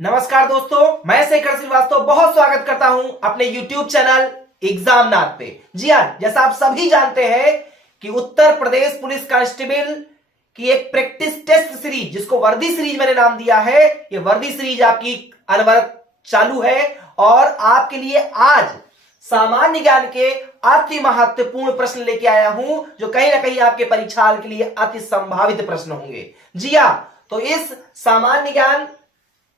नमस्कार दोस्तों, मैं शेखर श्रीवास्तव बहुत स्वागत करता हूं अपने YouTube चैनल एग्जामनाथ पे। जी हाँ, जैसा आप सभी जानते हैं कि उत्तर प्रदेश पुलिस कांस्टेबल की एक प्रैक्टिस टेस्ट सीरीज, जिसको वर्दी सीरीज मैंने नाम दिया है, ये वर्दी सीरीज आपकी अनवरत चालू है और आपके लिए आज सामान्य ज्ञान के अति महत्वपूर्ण प्रश्न लेके आया हूं, जो कहीं ना कहीं आपके परीक्षार्थ के लिए अति संभावित प्रश्न होंगे। जी हाँ, तो इस सामान्य ज्ञान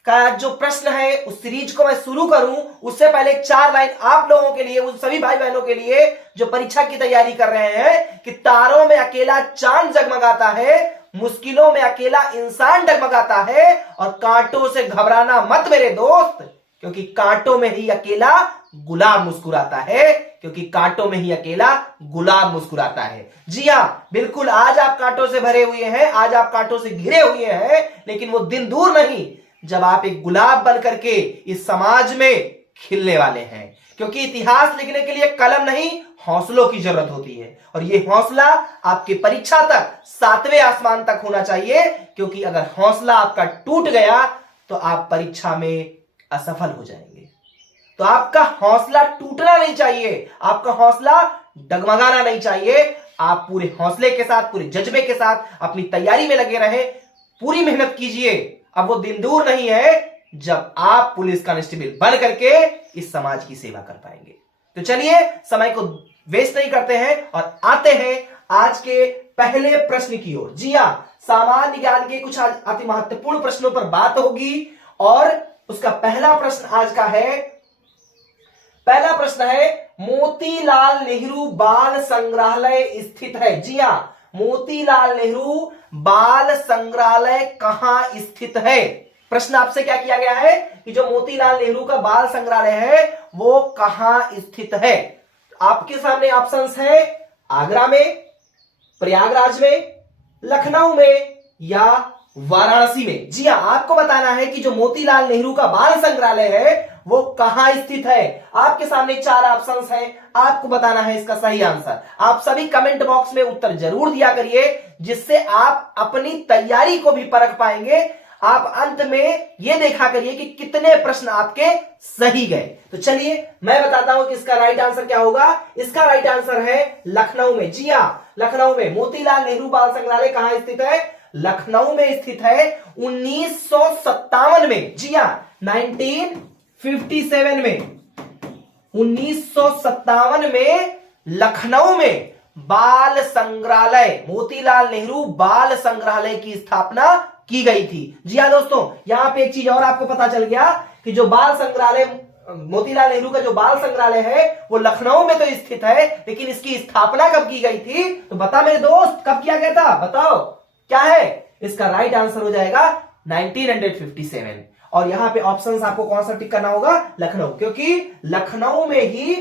का जो प्रश्न है उस सीरीज को मैं शुरू करूं उससे पहले 4 लाइन आप लोगों के लिए, उन सभी भाई बहनों के लिए जो परीक्षा की तैयारी कर रहे हैं कि तारों में अकेला चांद जगमगाता है, मुश्किलों में अकेला इंसान डगमगाता है और कांटों से घबराना मत मेरे दोस्त, क्योंकि कांटों में ही अकेला गुलाब मुस्कुराता है, क्योंकि कांटों में ही अकेला गुलाब मुस्कुराता है। जी हाँ, बिल्कुल, आज आप कांटों से भरे हुए हैं, आज आप कांटों से घिरे हुए हैं, लेकिन वो दिन दूर नहीं जब आप एक गुलाब बन करके इस समाज में खिलने वाले हैं। क्योंकि इतिहास लिखने के लिए कलम नहीं, हौसलों की जरूरत होती है, और ये हौसला आपके परीक्षा तक 7वें आसमान तक होना चाहिए, क्योंकि अगर हौसला आपका टूट गया तो आप परीक्षा में असफल हो जाएंगे। तो आपका हौसला टूटना नहीं चाहिए, आपका हौसला डगमगाना नहीं चाहिए। आप पूरे हौसले के साथ, पूरे जज्बे के साथ अपनी तैयारी में लगे रहे, पूरी मेहनत कीजिए। अब वो दिन दूर नहीं है जब आप पुलिस कांस्टेबल बन करके इस समाज की सेवा कर पाएंगे। तो चलिए, समय को वेस्ट नहीं करते हैं और आते हैं आज के पहले प्रश्न की ओर। जी हां, सामान्य ज्ञान के कुछ अति महत्वपूर्ण प्रश्नों पर बात होगी और उसका पहला प्रश्न आज का है, पहला प्रश्न है, मोतीलाल नेहरू बाल संग्रहालय स्थित है। जी हां, मोतीलाल नेहरू बाल संग्रहालय कहां स्थित है? प्रश्न आपसे क्या किया गया है कि जो मोतीलाल नेहरू का बाल संग्रहालय है वो कहां स्थित है? आपके सामने ऑप्शंस है आगरा में, प्रयागराज में, लखनऊ में या वाराणसी में। जी हां, आपको बताना है कि जो मोतीलाल नेहरू का बाल संग्रहालय है वो कहां स्थित है। आपके सामने 4 ऑप्शंस हैं, आपको बताना है इसका सही आंसर। आप सभी कमेंट बॉक्स में उत्तर जरूर दिया करिए, जिससे आप अपनी तैयारी को भी परख पाएंगे। आप अंत में यह देखा करिए कि कितने प्रश्न आपके सही गए। तो चलिए मैं बताता हूं कि इसका राइट आंसर क्या होगा। इसका राइट आंसर है लखनऊ में। जी हां, लखनऊ में मोतीलाल नेहरू बाल संग्रहालय कहां स्थित है? लखनऊ में स्थित है। 1957 में, जी हां, 1957 में, 1957 में लखनऊ में बाल संग्रहालय, मोतीलाल नेहरू बाल संग्रहालय की स्थापना की गई थी। जी हां दोस्तों, यहां पे एक चीज और आपको पता चल गया कि जो बाल संग्रहालय, मोतीलाल नेहरू का जो बाल संग्रहालय है वो लखनऊ में तो स्थित है, लेकिन इसकी स्थापना कब की गई थी? तो बता मेरे दोस्त, कब किया गया था? बताओ क्या है? इसका राइट आंसर हो जाएगा 1957। और यहां पे ऑप्शंस आपको कौन सा टिक करना होगा? लखनऊ, क्योंकि लखनऊ में ही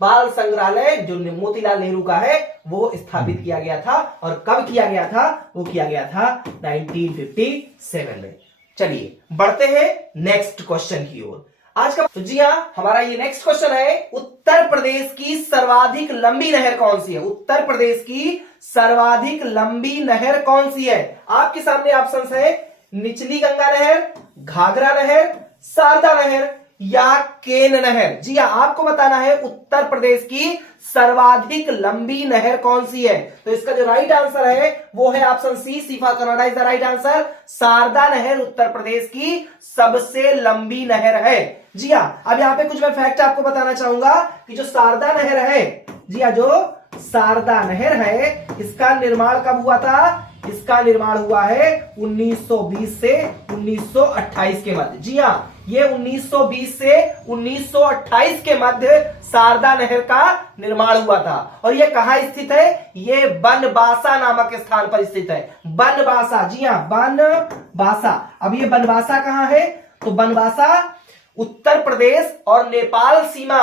बाल संग्रहालय जो मोतीलाल नेहरू का है वो स्थापित किया गया था। और कब किया गया था? वो किया गया था 1957 में। चलिए बढ़ते हैं नेक्स्ट क्वेश्चन की ओर आज का। तो जी हां, हमारा ये नेक्स्ट क्वेश्चन है, उत्तर प्रदेश की सर्वाधिक लंबी नहर कौन सी है? उत्तर प्रदेश की सर्वाधिक लंबी नहर कौन सी है? आपके सामने ऑप्शंस है निचली गंगा नहर, घाघरा नहर, शारदा नहर या केन नहर। जी हां, आपको बताना है उत्तर प्रदेश की सर्वाधिक लंबी नहर कौन सी है। तो इसका जो राइट आंसर है वो है option C for Canada is the right answer. Sharda नहर उत्तर प्रदेश की सबसे लंबी नहर है। जी हां, अब यहां पे कुछ मैं फैक्ट आपको बताना चाहूंगा कि जो शारदा नहर है, जी हां, जो शारदा नहर है इसका निर्माण कब हुआ था? इसका निर्माण हुआ है 1920 से 1928 के मध्य। जी हां, ये 1920 से 1928 के मध्य शारदा नहर का निर्माण हुआ था। और ये कहां स्थित है? ये बनबासा नामक स्थान पर स्थित है। बनबासा, जी हां, बनबासा। अब ये बनबासा कहां है? तो बनबासा उत्तर प्रदेश और नेपाल सीमा,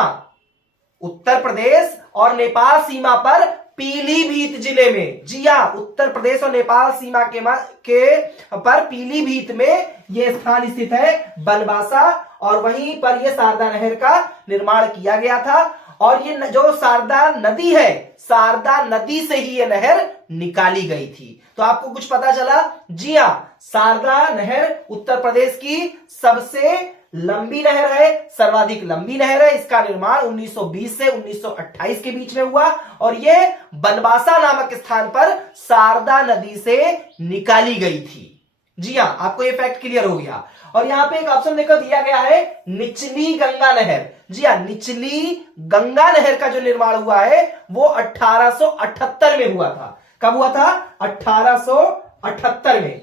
उत्तर प्रदेश और नेपाल सीमा पर पीलीभीत जिले में। जी हां, उत्तर प्रदेश और नेपाल सीमा के पर पीलीभीत में यह स्थान स्थित है बनबासा, और वहीं पर यह शारदा नहर का निर्माण किया गया था। और ये जो शारदा नदी है, शारदा नदी से ही ये नहर निकाली गई थी। तो आपको कुछ पता चला? जी हां, शारदा नहर उत्तर प्रदेश की सबसे लंबी नहर है, सर्वाधिक लंबी नहर है। इसका निर्माण 1920 से 1928 के बीच में हुआ और यह बनवासा नामक स्थान पर शारदा नदी से निकाली गई थी। जी हां, आपको यह फैक्ट क्लियर हो गया। और यहां पे एक ऑप्शन देखो दिया गया है निचली गंगा नहर। जी हां, निचली गंगा नहर का जो निर्माण हुआ है वो 1878 में हुआ था। कब हुआ था? 1878 में।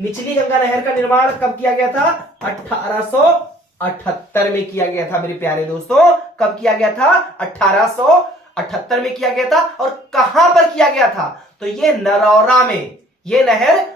निचली गंगा नहर का निर्माण कब किया गया था? 1878 में किया गया था मेरे प्यारे दोस्तों। कब किया गया था? 1878 में किया गया था। और कहां पर किया गया था? तो ये नरौरा में, ये नहर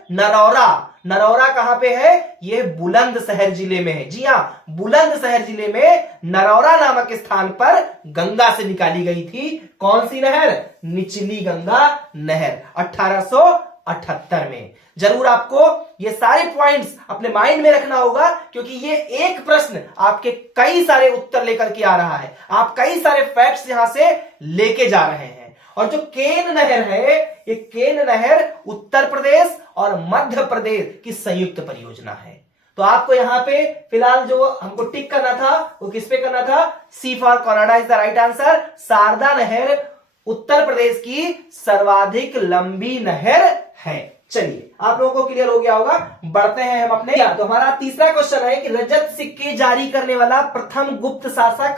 नरौरा कहां पे है? ये बुलंदशहर जिले में है। जी हां, बुलंदशहर जिले में नरौरा नामक स्थान पर गंगा से निकाली गई थी। कौन सी नहर? निचली गंगा नहर, 1878 में। जरूर आपको ये सारे पॉइंट्स अपने माइंड में रखना होगा, क्योंकि ये एक प्रश्न आपके कई सारे उत्तर लेकर के आ रहा है। आप कई सारे फैक्ट्स यहां से लेके जा रहे हैं। और जो केन नहर है, ये केन नहर उत्तर प्रदेश और मध्य प्रदेश की संयुक्त परियोजना है। तो आपको यहां पे फिलहाल जो हमको टिक करना था वो किस पे करना था? C for Canada is the right answer. Sharda नहर उत्तर प्रदेश की सर्वाधिक लंबी नहर है। चलिए, आप लोगों को क्लियर हो गया होगा। बढ़ते हैं हम अपने। तो हमारा तीसरा क्वेश्चन है कि रजत सिक्के जारी करने वाला प्रथम गुप्त शासक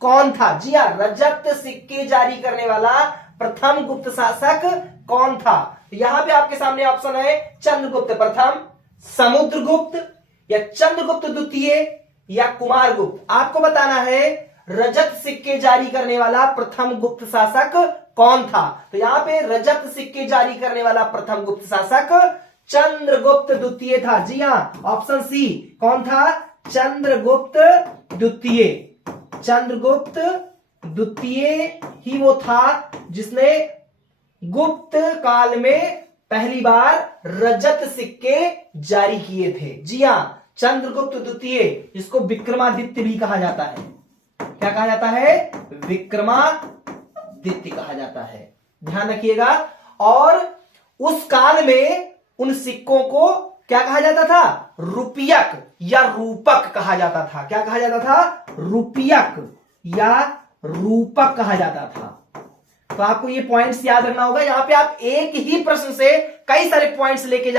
कौन था? जी हां, रजत सिक्के जारी करने वाला प्रथम गुप्त शासक कौन था? यहां पे आपके सामने ऑप्शन है चंद्रगुप्त प्रथम, समुद्रगुप्त, या चंद्रगुप्त द्वितीय, या कुमारगुप्त। आपको बताना है रजत सिक्के जारी करने वाला प्रथम गुप्त शासक कौन था। तो यहां पे रजत सिक्के जारी करने वाला प्रथम गुप्त शासक चंद्रगुप्त द्वितीय था। जी हां, ऑप्शन सी। कौन था? चंद्रगुप्त द्वितीय। चंद्रगुप्त द्वितीय ही वो था जिसने गुप्त काल में पहली बार रजत सिक्के जारी किए थे। जी हां, चंद्रगुप्त द्वितीय, जिसको विक्रमादित्य भी कहा जाता है। क्या कहा जाता है? विक्रमादित्य कहा जाता है। ध्यान रखिएगा। और उस काल में उन सिक्कों को क्या कहा जाता था? रुपयक या रूपक कहा जाता था। क्या कहा जाता था? रुपयक या रूपक कहा जाता था। तो आपको ये पॉइंट्स याद रखना होगा। यहां पे आप एक ही प्रश्न से कई सारे पॉइंट्स लेके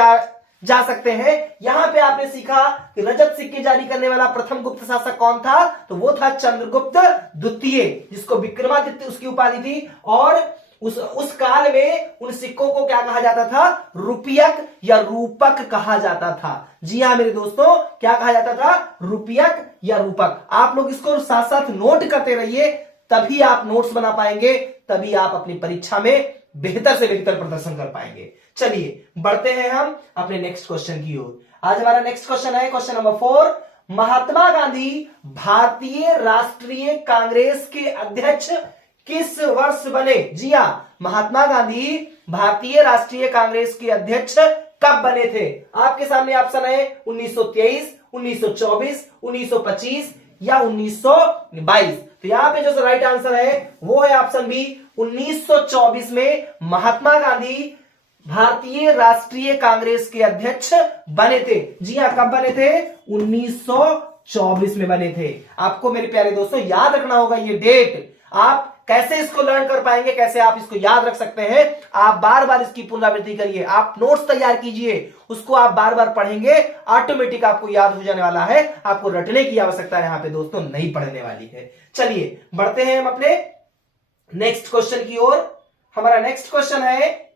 जा सकते हैं। यहां पे आपने सीखा कि रजत सिक्के जारी करने वाला प्रथम गुप्त शासक कौन था? तो वो था चंद्रगुप्त द्वितीय, जिसको विक्रमादित्य उसकी उपाधि थी। और उस काल में उन सिक्कों को क्या कहा जाता था? रुपयक या रूपक कहा जाता था। जी हां मेरे दोस्तों, क्या कहा जाता था? रुपयक या रूपक। आप लोग इसको साथ साथ नोट करते रहिए, तभी आप नोट्स बना पाएंगे, तभी आप अपनी परीक्षा में बेहतर से बेहतर प्रदर्शन कर पाएंगे। चलिए, बढ़ते हैं हम अपने नेक्स्ट क्वेश्चन की ओर। आज हमारा नेक्स्ट क्वेश्चन है क्वेश्चन नंबर 4। महात्मा गांधी भारतीय राष्ट्रीय कांग्रेस के अध्यक्ष किस वर्ष बने? जी हां, महात्मा गांधी भारतीय राष्ट्रीय कांग्रेस के अध्यक्ष कब बने थे? आपके सामने ऑप्शन है 1923, 1924, 1925 या 1922। तो यहां पे जो राइट आंसर है वो है ऑप्शन बी, 1924 में महात्मा गांधी भारतीय राष्ट्रीय कांग्रेस के अध्यक्ष बने थे। जी हां, कब बने थे? 1924 में बने थे। आपको मेरे प्यारे दोस्तों याद रखना होगा ये डेट। आप कैसे इसको लर्न कर पाएंगे, कैसे आप इसको याद रख सकते हैं? आप बार बार इसकी पुनरावृत्ति करिए, आप नोट्स तैयार कीजिए, उसको आप बार बार पढ़ेंगे, ऑटोमेटिक आपको याद हो जाने वाला है। आपको रटने की आवश्यकता यहां पे दोस्तों नहीं पढ़ने वाली है। चलिए, बढ़ते हैं हम अपने नेक्स्ट क्वेश्चन की ओर। हमारा नेक्स्ट क्वेश्चन है,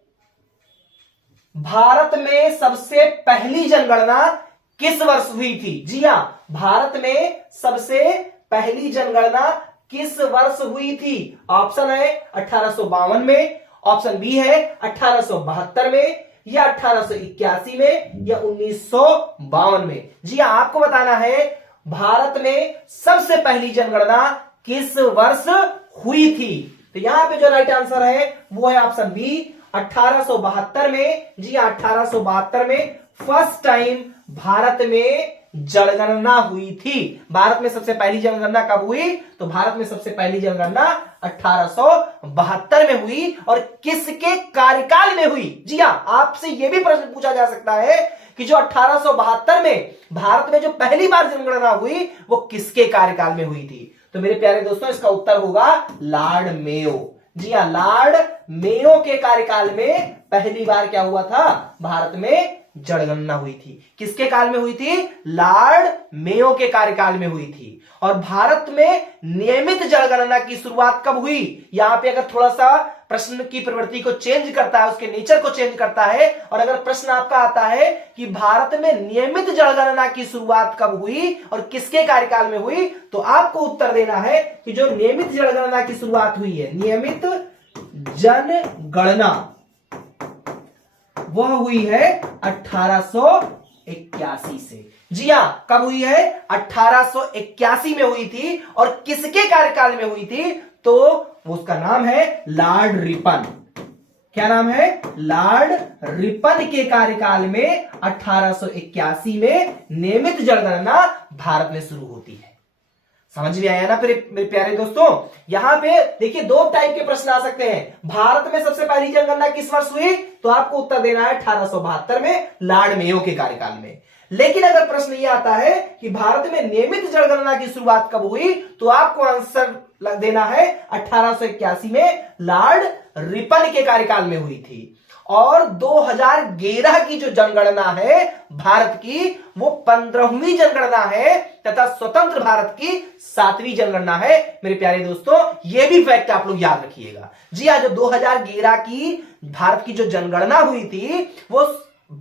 भारत में सबसे पहली जनगणना किस वर्ष हुई थी? जी हां, भारत में सबसे पहली जनगणना किस वर्ष हुई थी? ऑप्शन है 1852 में, ऑप्शन बी है 1872 में, या 1881 में, या 1952 में। जी हां, आपको बताना है भारत में सबसे पहली जनगणना किस वर्ष हुई थी। तो यहां पे जो राइट आंसर है वो है ऑप्शन बी, 1872 में। जी हां, 1872 में फर्स्ट टाइम भारत में जनगणना हुई थी। भारत में सबसे पहली जनगणना कब हुई? तो भारत में सबसे पहली जनगणना 1872 में हुई। और किसके कार्यकाल में हुई? जी हां, आपसे यह भी प्रश्न पूछा जा सकता है कि जो 1872 में भारत में जो पहली बार जनगणना हुई वो किसके कार्यकाल में हुई थी? तो मेरे प्यारे दोस्तों, इसका उत्तर होगा लॉर्ड मेयो। जी हां, लॉर्ड मेयो के कार्यकाल में पहली बार क्या हुआ था? भारत में जनगणना हुई थी। किसके काल में हुई थी? लॉर्ड मेयो के कार्यकाल में हुई थी। और भारत में नियमित जनगणना की शुरुआत कब हुई? यहां पे अगर थोड़ा सा प्रश्न की प्रवृत्ति को चेंज करता है, उसके नेचर को चेंज करता है, और अगर प्रश्न आपका आता है कि भारत में नियमित जनगणना की शुरुआत कब हुई और किसके कार्यकाल में हुई, तो आपको उत्तर देना है कि जो नियमित जनगणना की शुरुआत हुई है, नियमित जनगणना, वह हुई है 1881 से। जी हां, कब हुई है? 1881 में हुई थी। और किसके कार्यकाल में हुई थी? तो उसका नाम है लॉर्ड रिपन। क्या नाम है? लॉर्ड रिपन के कार्यकाल में 1881 में नियमित जनगणना भारत में शुरू होती है। समझ में आया ना मेरे प्यारे दोस्तों? यहां पे देखिए दो टाइप के प्रश्न आ सकते हैं। भारत में सबसे पहली जनगणना किस वर्ष हुई? तो आपको उत्तर देना है 1872 में, लॉर्ड मेयो के कार्यकाल में। लेकिन अगर प्रश्न यह आता है कि भारत में नियमित जनगणना की शुरुआत कब हुई, तो आपको आंसर देना है 1881 में, लॉर्ड रिपन के कार्यकाल में हुई थी। और 2011 की जो जनगणना है भारत की, वो 15वीं जनगणना है तथा स्वतंत्र भारत की 7वीं जनगणना है। मेरे प्यारे दोस्तों, यह भी फैक्ट आप लोग याद रखिएगा। जी हां, जो 2011 की भारत की जो जनगणना हुई थी, वो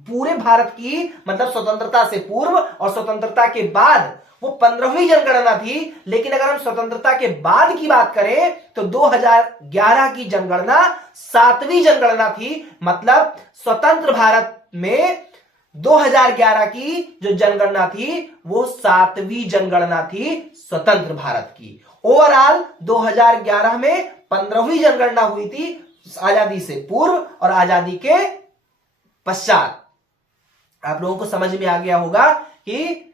पूरे भारत की मतलब स्वतंत्रता से पूर्व और स्वतंत्रता के बाद वो 15वीं जनगणना थी। लेकिन अगर हम स्वतंत्रता के बाद की बात करें तो 2011 की जनगणना 7वीं जनगणना थी। मतलब स्वतंत्र भारत में 2011 की जो जनगणना थी वो 7वीं जनगणना थी स्वतंत्र भारत की। ओवरऑल 2011 में 15वीं जनगणना हुई थी, आजादी से पूर्व और आजादी के पश्चात। आप लोगों को समझ में आ गया होगा कि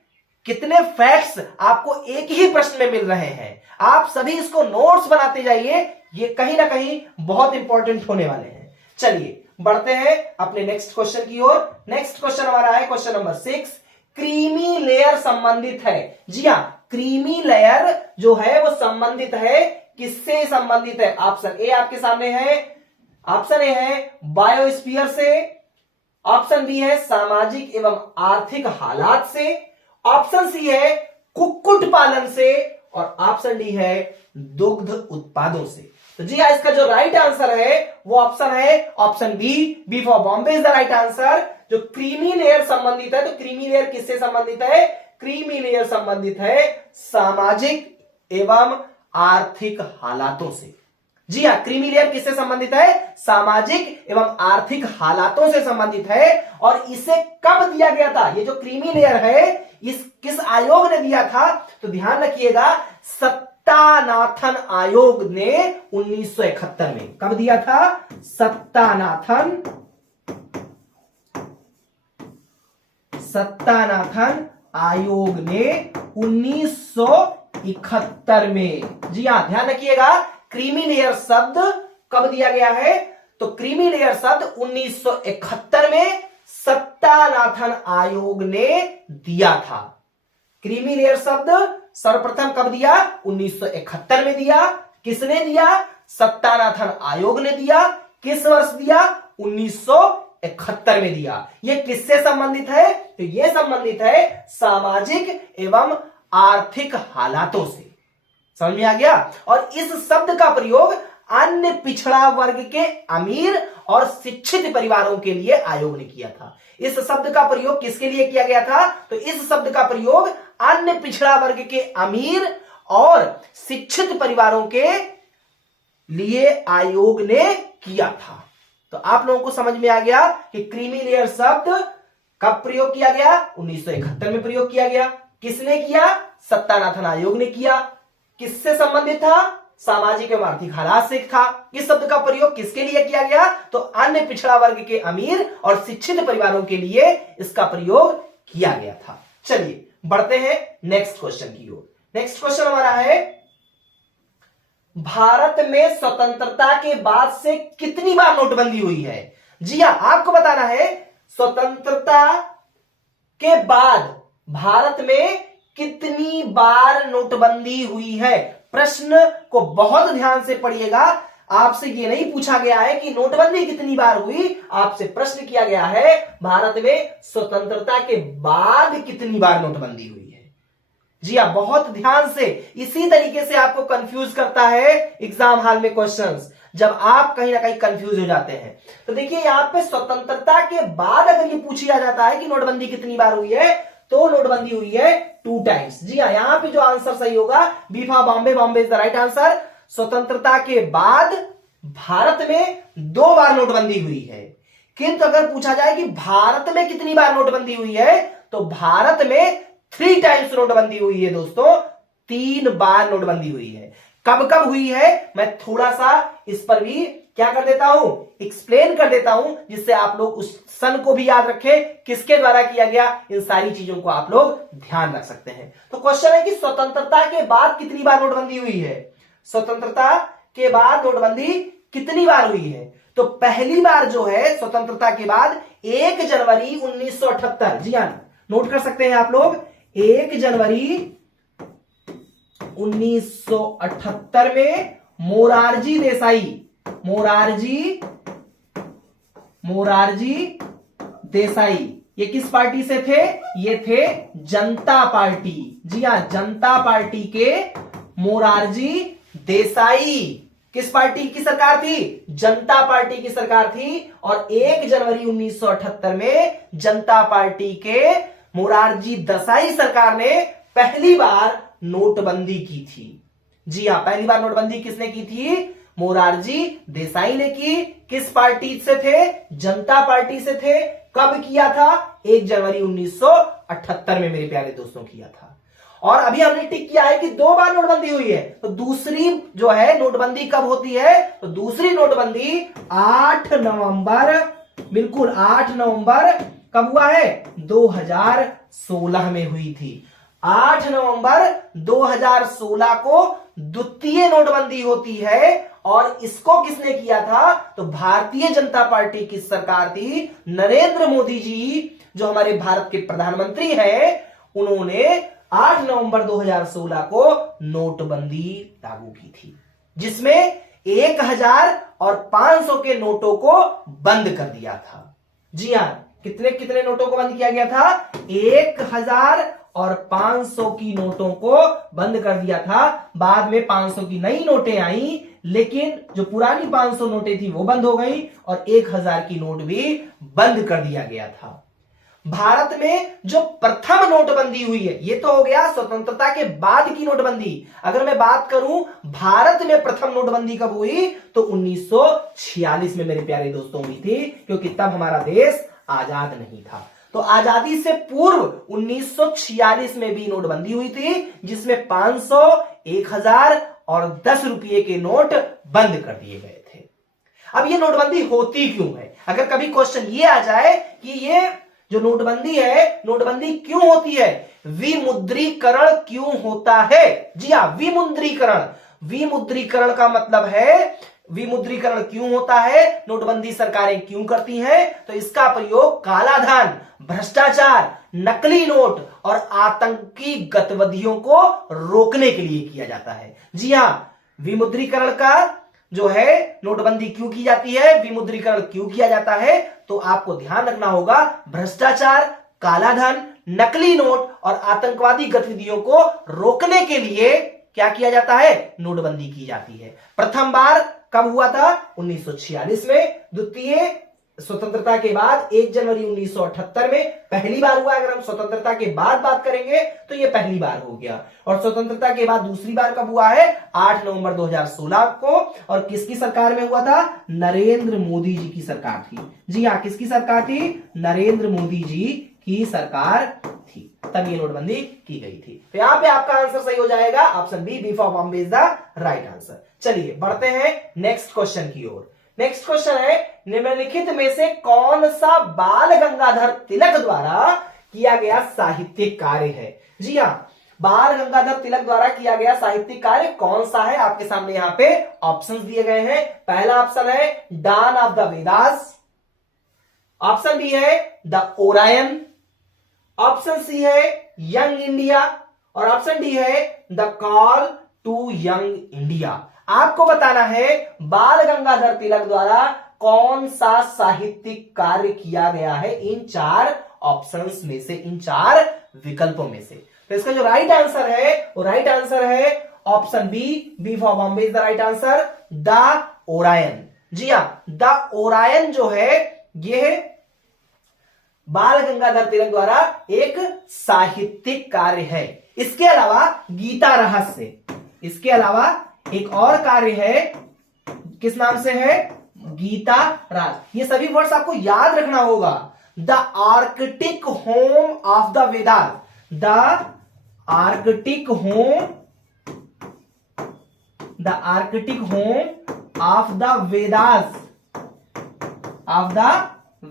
कितने फैक्ट्स आपको एक ही प्रश्न में मिल रहे हैं। आप सभी इसको नोट्स बनाते जाइए, ये कहीं ना कहीं बहुत इंपॉर्टेंट होने वाले हैं। चलिए बढ़ते हैं अपने नेक्स्ट क्वेश्चन की ओर। नेक्स्ट क्वेश्चन हमारा है क्वेश्चन नंबर 6। क्रीमी लेयर संबंधित है। जी हां, क्रीमी लेयर जो है वो संबंधित है, किससे संबंधित है? ऑप्शन ए आपके सामने है, ऑप्शन ए है बायोस्फीयर से, ऑप्शन बी है सामाजिक एवं आर्थिक हालात से, ऑप्शन सी है कुक्कुट पालन से, और ऑप्शन डी है दुग्ध उत्पादों से। तो जी हाँ, इसका जो राइट आंसर है वो ऑप्शन है option B for Bombay is the right answer. जो क्रीमी लेयर संबंधित है, तो क्रीमी लेयर किससे संबंधित है? क्रीमी लेयर संबंधित है सामाजिक एवं आर्थिक हालातों से। जी हाँ, क्रीमी लेयर किससे संबंधित है? सामाजिक एवं आर्थिक हालातों से संबंधित है। और इसे कब दिया गया था? ये जो क्रीमी लेयर है, इस किस आयोग ने दिया था? तो ध्यान रखिएगा, सत्तानाथन आयोग ने 1971 में। कब दिया था? सत्तानाथन आयोग ने 1971 में। जी हां, ध्यान रखिएगा, क्रीमी लेयर शब्द कब दिया गया है? तो क्रीमी लेयर शब्द 1971 में सत्तानाथन आयोग ने दिया था। क्रीमी लेयर शब्द सर्वप्रथम कब दिया? 1971 में दिया। किसने दिया? सत्तानाथन आयोग ने दिया। किस वर्ष दिया? 1971 में दिया। यह किससे संबंधित है? तो यह संबंधित है सामाजिक एवं आर्थिक हालातों से। समझ में आ गया? और इस शब्द का प्रयोग अन्य पिछड़ा वर्ग के अमीर और शिक्षित परिवारों के लिए आयोग ने किया था। इस शब्द का प्रयोग किसके लिए किया गया था? तो इस शब्द का प्रयोग अन्य पिछड़ा वर्ग के अमीर और शिक्षित परिवारों के लिए आयोग ने किया था। तो आप लोगों को समझ में आ गया कि क्रीमी लेयर शब्द कब प्रयोग किया गया? 1971 में प्रयोग किया गया। किसने किया? सत्तानाथन आयोग ने किया। किससे संबंधित था? सामाजिक एवं आर्थिक हालात से था। इस शब्द का प्रयोग किसके लिए किया गया? तो अन्य पिछड़ा वर्ग के अमीर और शिक्षित परिवारों के लिए इसका प्रयोग किया गया था। चलिए बढ़ते हैं नेक्स्ट क्वेश्चन की ओर। नेक्स्ट क्वेश्चन हमारा है, भारत में स्वतंत्रता के बाद से कितनी बार नोटबंदी हुई है? जी हां, आपको बताना है स्वतंत्रता के बाद भारत में कितनी बार नोटबंदी हुई है। प्रश्न को बहुत ध्यान से पढ़िएगा। आपसे यह नहीं पूछा गया है कि नोटबंदी कितनी बार हुई, आपसे प्रश्न किया गया है भारत में स्वतंत्रता के बाद कितनी बार नोटबंदी हुई है। जी हां, बहुत ध्यान से। इसी तरीके से आपको कंफ्यूज करता है एग्जाम हॉल में क्वेश्चंस, जब आप कहीं ना कहीं कंफ्यूज हो जाते हैं। तो देखिए यहां पे स्वतंत्रता के बाद अगर ये पूछा जाता है कि नोटबंदी कितनी बार हुई है, तो नोटबंदी हुई है 2 टाइम्स। जी हां, यहां पे जो आंसर सही होगा B for Bombay, Bombay is the right answer. स्वतंत्रता के बाद भारत में 2 बार नोटबंदी हुई है। किंतु अगर पूछा जाए कि भारत में कितनी बार नोटबंदी हुई है, तो भारत में 3 टाइम्स नोटबंदी हुई है दोस्तों, 3 बार नोटबंदी हुई है। कब कब हुई है मैं थोड़ा सा इस पर भी क्या कर देता हूं, एक्सप्लेन कर देता हूं, जिससे आप लोग उस सन को भी याद रखें, किसके द्वारा किया गया, इन सारी चीजों को आप लोग ध्यान रख सकते हैं। तो क्वेश्चन है कि स्वतंत्रता के बाद कितनी बार नोटबंदी हुई है। स्वतंत्रता के बाद नोटबंदी कितनी बार हुई है? तो पहली बार जो है स्वतंत्रता के बाद 1 जनवरी 1978। जी हां, नोट कर सकते हैं आप लोग, 1 जनवरी 1978 में मोरारजी देसाई ये किस पार्टी से थे? ये थे जनता पार्टी। जी हां, जनता पार्टी के मोरारजी देसाई। किस पार्टी की सरकार थी? जनता पार्टी की सरकार थी। और 1 जनवरी 1978 में जनता पार्टी के मोरारजी देसाई सरकार ने पहली बार नोटबंदी की थी। जी हां, पहली बार नोटबंदी किसने की थी? मोरारजी देसाई ने की। किस पार्टी से थे? जनता पार्टी से थे। कब किया था? 1 जनवरी 1978 में मेरे प्यारे दोस्तों किया था। और अभी हमने टिक किया है कि 2 बार नोटबंदी हुई है। तो दूसरी जो है नोटबंदी कब होती है? तो दूसरी नोटबंदी 8 नवंबर, बिल्कुल 8 नवंबर कब हुआ है? 2016 में हुई थी। 8 नवंबर 2016 को द्वितीय नोटबंदी होती है। और इसको किसने किया था? तो भारतीय जनता पार्टी की सरकार थी। नरेंद्र मोदी जी जो हमारे भारत के प्रधानमंत्री हैं, उन्होंने 8 नवंबर 2016 को नोटबंदी लागू की थी, जिसमें 1000 और 500 के नोटों को बंद कर दिया था। जी हां, कितने कितने नोटों को बंद किया गया था? 1000 और 500 की नोटों को बंद कर दिया था। बाद में 500 की नई नोटें आई, लेकिन जो पुरानी 500 नोटें थी वो बंद हो गई और 1000 की नोट भी बंद कर दिया गया था। भारत में जो प्रथम नोटबंदी हुई है, ये तो हो गया स्वतंत्रता के बाद की नोटबंदी। अगर मैं बात करूं भारत में प्रथम नोटबंदी कब हुई, तो 1946 में मेरे प्यारे दोस्तों हुई थी, क्योंकि तब हमारा देश आजाद नहीं था। तो आजादी से पूर्व 1946 में भी नोटबंदी हुई थी, जिसमें 500, 1000 और 10 रुपये के नोट बंद कर दिए गए थे। अब ये नोटबंदी होती क्यों है? अगर कभी क्वेश्चन ये आ जाए कि ये जो नोटबंदी है, नोटबंदी क्यों होती है, विमुद्रीकरण क्यों होता है? जी हां, विमुद्रीकरण का मतलब है विमुद्रीकरण क्यों होता है, नोटबंदी सरकारें क्यों करती हैं? तो इसका प्रयोग काला धन, भ्रष्टाचार, नकली नोट और आतंकी गतिविधियों को रोकने के लिए किया जाता है। जी हां, विमुद्रीकरण का जो है नोटबंदी क्यों की जाती है, विमुद्रीकरण क्यों किया जाता है, तो आपको ध्यान रखना होगा, भ्रष्टाचार, काला धन, नकली नोट और आतंकवादी गतिविधियों को रोकने के लिए क्या किया जाता है? नोटबंदी की जाती है। प्रथम बार कब हुआ था? 1946 में। द्वितीय स्वतंत्रता के बाद 1 जनवरी 1978 में पहली बार हुआ। अगर हम स्वतंत्रता के बाद बात करेंगे तो यह पहली बार हो गया। और स्वतंत्रता के बाद दूसरी बार कब हुआ है? 8 नवंबर 2016 को। और किसकी सरकार में हुआ था? नरेंद्र मोदी जी की सरकार थी। जी हां, किसकी सरकार थी? नरेंद्र मोदी जी की सरकार थी, तब ये नोटबंदी की गई थी। तो यहां पे आपका आंसर सही हो जाएगा, option B for Bombay is the right answer. चलिए बढ़ते हैं नेक्स्ट क्वेश्चन की ओर। नेक्स्ट क्वेश्चन है, निम्नलिखित में से कौन सा बाल गंगाधर तिलक द्वारा किया गया साहित्यिक कार्य है? जी हाँ, बाल गंगाधर तिलक द्वारा किया गया साहित्यिक कार्य कौन सा है? आपके सामने यहां पे ऑप्शंस दिए गए हैं। पहला ऑप्शन है dawn of the Vedas, option B है द ओरायन, ऑप्शन सी है यंग इंडिया और ऑप्शन डी है the call to young India. आपको बताना है बाल गंगाधर तिलक द्वारा कौन सा साहित्यिक कार्य किया गया है इन चार ऑप्शंस में से, इन चार विकल्पों में से। तो इसका जो राइट आंसर है वो राइट आंसर है option B for Bombay is the right answer, the Orion. जी हां, द ओरायन जो है यह बाल गंगाधर तिलक द्वारा एक साहित्यिक कार्य है। इसके अलावा गीता रहस्य, इसके अलावा एक और कार्य है, किस नाम से है? गीता राज। ये सभी वर्ड्स आपको याद रखना होगा। The Arctic home of the Vedas, the Arctic home, the Arctic home of the Vedas, of the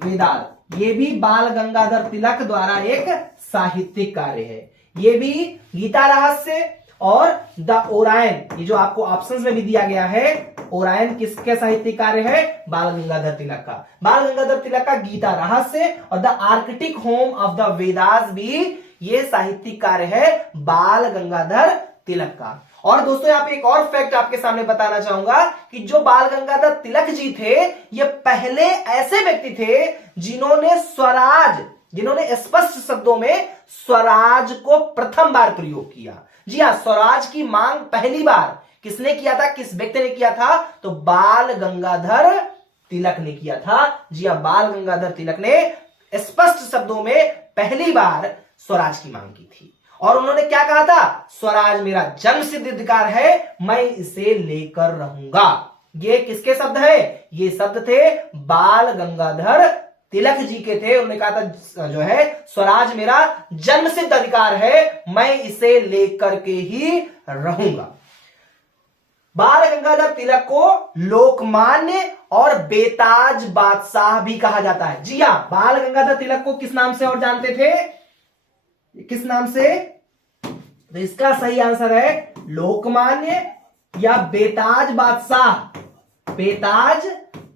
Vedas, ये भी बाल गंगाधर तिलक द्वारा एक साहित्यिक कार्य है। ये भी गीता रहस्य और द ओरायन, ये जो आपको ऑप्शंस में भी दिया गया है, ओरायन किसके साहित्यिक कार्य है? बाल गंगाधर तिलक का। बाल गंगाधर तिलक का गीता रहस्य और the Arctic home of the Vedas भी ये साहित्यिक कार्य है बाल गंगाधर तिलक का। और दोस्तों यहां पे एक और फैक्ट आपके सामने बताना चाहूंगा कि जो बाल गंगाधर तिलक जी थे ये पहले ऐसे व्यक्ति थे जिन्होंने स्वराज, जिन्होंने स्पष्ट शब्दों में स्वराज को प्रथम बार प्रयोग किया। जी हां, स्वराज की मांग पहली बार किसने किया था, किस व्यक्ति ने किया था? तो बाल गंगाधर तिलक ने किया था। जी हां, बाल गंगाधर तिलक ने स्पष्ट शब्दों में पहली बार स्वराज की मांग की थी। और उन्होंने क्या कहा था? स्वराज मेरा जन्मसिद्ध अधिकार है, मैं इसे लेकर रहूंगा। ये किसके शब्द है? ये शब्द थे बाल गंगाधर तिलक जी के थे। उन्होंने कहा था जो है स्वराज मेरा जन्मसिद्ध अधिकार है, मैं इसे लेकर के ही रहूंगा। बाल गंगाधर तिलक को लोकमान्य और बेताज बादशाह भी कहा जाता है। जी हां, बाल गंगाधर तिलक को किस नाम से और जानते थे? किस नाम से? तो इसका सही आंसर है लोकमान्य या बेताज बादशाह। बेताज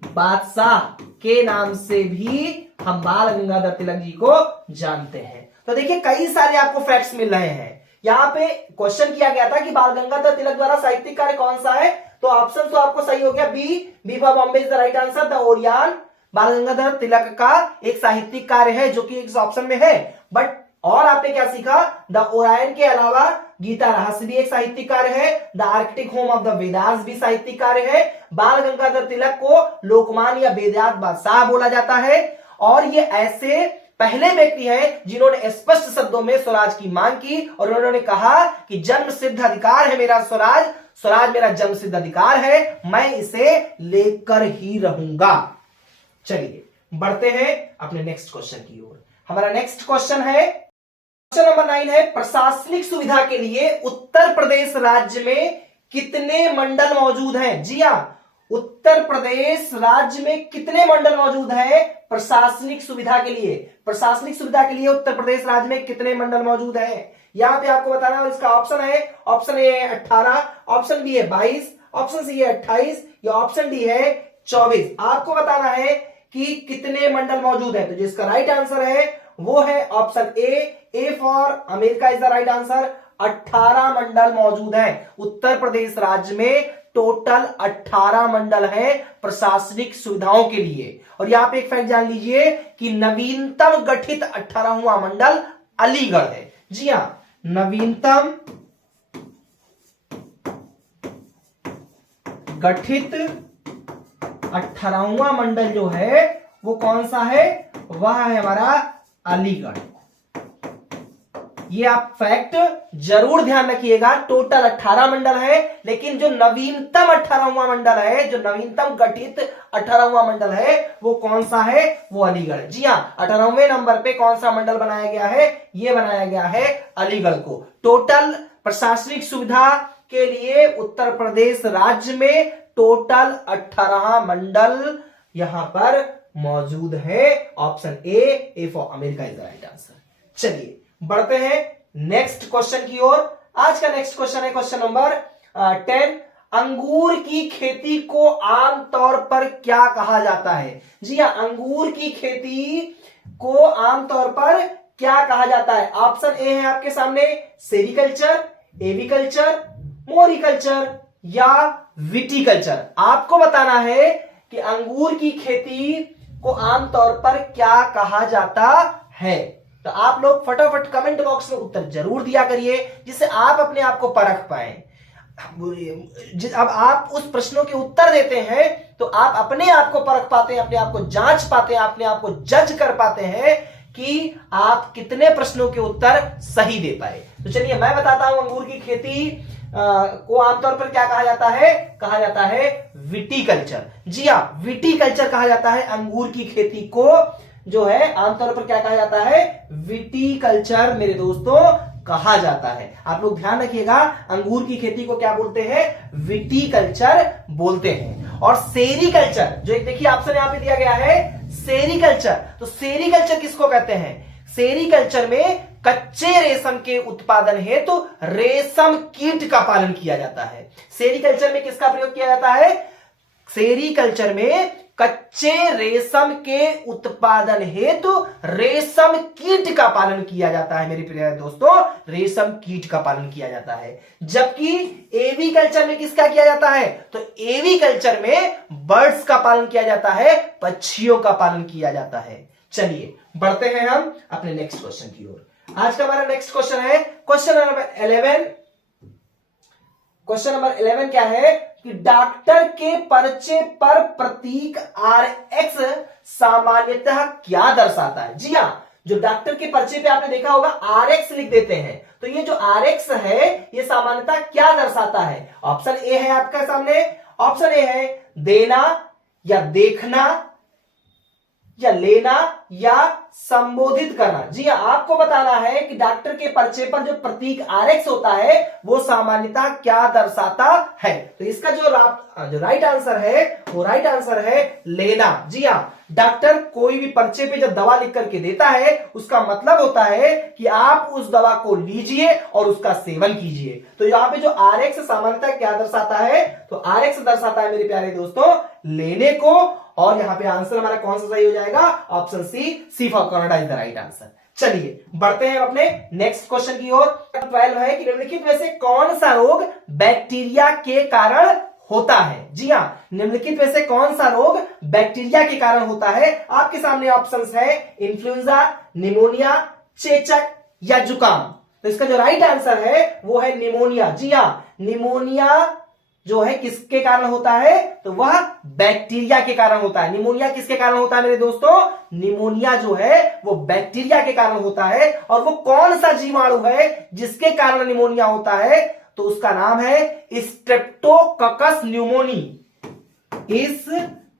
बादशाह के नाम से भी हम बाल गंगाधर तिलक जी को जानते हैं। तो देखिए कई सारे आपको फैक्ट्स मिल रहे हैं। यहां पे क्वेश्चन किया गया था कि बाल गंगाधर तिलक द्वारा साहित्यिक कार्य कौन सा है, तो ऑप्शन तो आपको सही हो गया, B for Bombay is the right answer, the Orion. Bal Gangadhar तिलक का एक साहित्यिक कार्य है जो कि इस ऑप्शन में है। बट और आपने क्या सीखा? द ओरायन के अलावा गीता रहस्य भी एक साहित्यिक कार्य है, the Arctic home of the Vedas भी साहित्यिक कार्य है, बाल गंगाधर तिलक को लोकमान्य या बेताज बादशाह बोला जाता है। और ये ऐसे पहले व्यक्ति हैं जिन्होंने स्पष्ट शब्दों में स्वराज की मांग की और उन्होंने कहा कि जन्म सिद्ध अधिकार है मेरा स्वराज, स्वराज मेरा जन्म सिद्ध अधिकार है, मैं इसे लेकर ही रहूंगा। चलिए बढ़ते हैं अपने नेक्स्ट क्वेश्चन की ओर। हमारा नेक्स्ट क्वेश्चन है, क्वेश्चन नंबर 9 है, प्रशासनिक सुविधा के लिए उत्तर प्रदेश राज्य में कितने मंडल मौजूद हैं? जी हां, उत्तर प्रदेश राज्य में कितने मंडल मौजूद हैं प्रशासनिक सुविधा के लिए? प्रशासनिक सुविधा के लिए उत्तर प्रदेश राज्य में कितने मंडल मौजूद हैं? यहां पे आपको बताना है। इसका ऑप्शन है, ऑप्शन ए है 18, ऑप्शन बी है 22, ऑप्शन सी है 28 या ऑप्शन डी है 24। आपको बताना है कि कितने मंडल मौजूद है। तो जिसका राइट आंसर है वो है option A for America is the right answer. 18 मंडल मौजूद है उत्तर प्रदेश राज्य में। टोटल 18 मंडल है प्रशासनिक सुविधाओं के लिए। और यहां पे एक फैक्ट जान लीजिए कि नवीनतम गठित 18वां मंडल अलीगढ़ है। जी हां, नवीनतम गठित 18वां मंडल जो है वो कौन सा है? वह है हमारा अलीगढ़। ये आप फैक्ट जरूर ध्यान रखिएगा। टोटल 18 मंडल है, लेकिन जो नवीनतम 18वां मंडल है, जो नवीनतम गठित 18वां मंडल है वो कौन सा है? वो अलीगढ़। जी हां, 18वें नंबर पे कौन सा मंडल बनाया गया है? ये बनाया गया है अलीगढ़ को। टोटल प्रशासनिक सुविधा के लिए उत्तर प्रदेश राज्य में टोटल 18 मंडल यहां पर मौजूद है। Option A for America is the right answer. चलिए बढ़ते हैं नेक्स्ट क्वेश्चन की ओर। आज का नेक्स्ट क्वेश्चन है क्वेश्चन नंबर 10। अंगूर की खेती को आमतौर पर क्या कहा जाता है? जी हाँ, अंगूर की खेती को आमतौर पर क्या कहा जाता है? ऑप्शन ए है आपके सामने सेरिकल्चर, एविकल्चर, मोरिकल्चर या विटिकल्चर। आपको बताना है कि अंगूर की खेती को आमतौर पर क्या कहा जाता है। तो आप लोग फटाफट कमेंट बॉक्स में उत्तर जरूर दिया करिए, जिससे आप अपने आप को परख पाए। अब आप उस प्रश्नों के उत्तर देते हैं तो आप अपने आप को परख पाते हैं, अपने आप को जांच पाते हैं, अपने आप को जज कर पाते हैं कि आप कितने प्रश्नों के उत्तर सही दे पाए। तो चलिए मैं बताता हूं, अंगूर की खेती को आमतौर पर क्या कहा जाता है? कहा जाता है विटिकल्चर। जी हाँ, विटिकल्चर कहा जाता है अंगूर की खेती को, जो है आमतौर पर क्या कहा जाता है? विटिकल्चर मेरे दोस्तों कहा जाता है। आप लोग ध्यान रखिएगा, अंगूर की खेती को क्या बोलते हैं? विटिकल्चर बोलते हैं। और सेरिकल्चर, जो एक देखिए ऑप्शन यहां पे दिया गया है सेरिकल्चर, तो सेरिकल्चर किसको कहते हैं? सेरिकल्चर में कच्चे रेशम के उत्पादन हेतु तो रेशम कीट का पालन किया जाता है। सेरिकल्चर में किसका प्रयोग किया जाता है? सेरिकल्चर में कच्चे रेशम के उत्पादन हेतु रेशम कीट का पालन किया जाता है मेरे प्रिय दोस्तों, रेशम कीट का पालन किया जाता है। जबकि एविकल्चर में किसका किया जाता है? तो एविकल्चर में बर्ड्स का पालन किया जाता है, पक्षियों का पालन किया जाता है। चलिए बढ़ते हैं हम अपने नेक्स्ट क्वेश्चन की ओर। आज का हमारा नेक्स्ट क्वेश्चन है क्वेश्चन नंबर 11। क्वेश्चन नंबर 11 क्या है कि डॉक्टर के पर्चे पर प्रतीक RX सामान्यतः क्या दर्शाता है? जी हाँ, जो डॉक्टर के पर्चे पे आपने देखा होगा RX लिख देते हैं, तो ये जो RX है ये सामान्यतः क्या दर्शाता है? ऑप्शन ए है आपके सामने, ऑप्शन ए है देना या देखना या लेना या संबोधित करना। जी हाँ, आपको बताना है कि डॉक्टर के पर्चे पर जो प्रतीक RX होता है वो सामान्यतः क्या दर्शाता है। तो इसका जो राइट आंसर है वो राइट आंसर है लेना। जी हाँ, डॉक्टर कोई भी पर्चे पे जब दवा लिख करके देता है उसका मतलब होता है कि आप उस दवा को लीजिए और उसका सेवन कीजिए। तो यहाँ पे जो RX सामान्यतः क्या दर्शाता है? तो RX दर्शाता है मेरे प्यारे दोस्तों लेने को। और यहां पे आंसर हमारा कौन सा सही हो जाएगा? Option C for Canada is the right answer. चलिए बढ़ते हैं अपने नेक्स्ट क्वेश्चन की ओर। 12 है कि निम्नलिखित में से कौन सा रोग बैक्टीरिया के कारण होता है? जी हाँ, निम्नलिखित में से कौन सा रोग बैक्टीरिया के कारण होता है? आपके सामने ऑप्शंस है इन्फ्लुएंजा, निमोनिया, चेचक या जुकाम। तो इसका जो राइट आंसर है वो है निमोनिया। जी हाँ, निमोनिया जो है किसके कारण होता है? तो वह बैक्टीरिया के कारण होता है। निमोनिया किसके कारण होता है मेरे दोस्तों? निमोनिया जो है वो बैक्टीरिया के कारण होता है। और वो कौन सा जीवाणु है जिसके कारण निमोनिया होता है? तो उसका नाम है स्ट्रेप्टोकक्कस न्यूमोनी।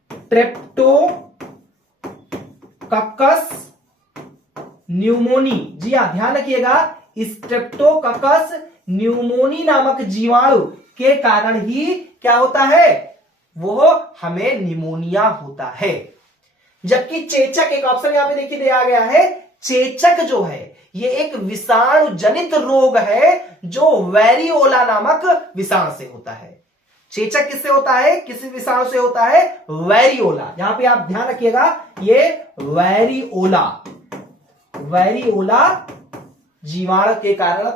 स्ट्रेप्टोकक्कस न्यूमोनी। जी हाँ, ध्यान रखिएगा, स्ट्रेप्टोकक्कस न्यूमोनी नामक जीवाणु के कारण ही क्या होता है? वो हमें निमोनिया होता है। जबकि चेचक, एक ऑप्शन यहां पे देखिए दिया गया है, चेचक जो है ये एक विषाणु जनित रोग है जो वेरियोला नामक विषाणु से होता है। चेचक किससे होता है? किसी विषाणु से होता है? वेरियोला। यहां पे आप ध्यान रखिएगा, ये वेरियोला जीवाणु के कारण,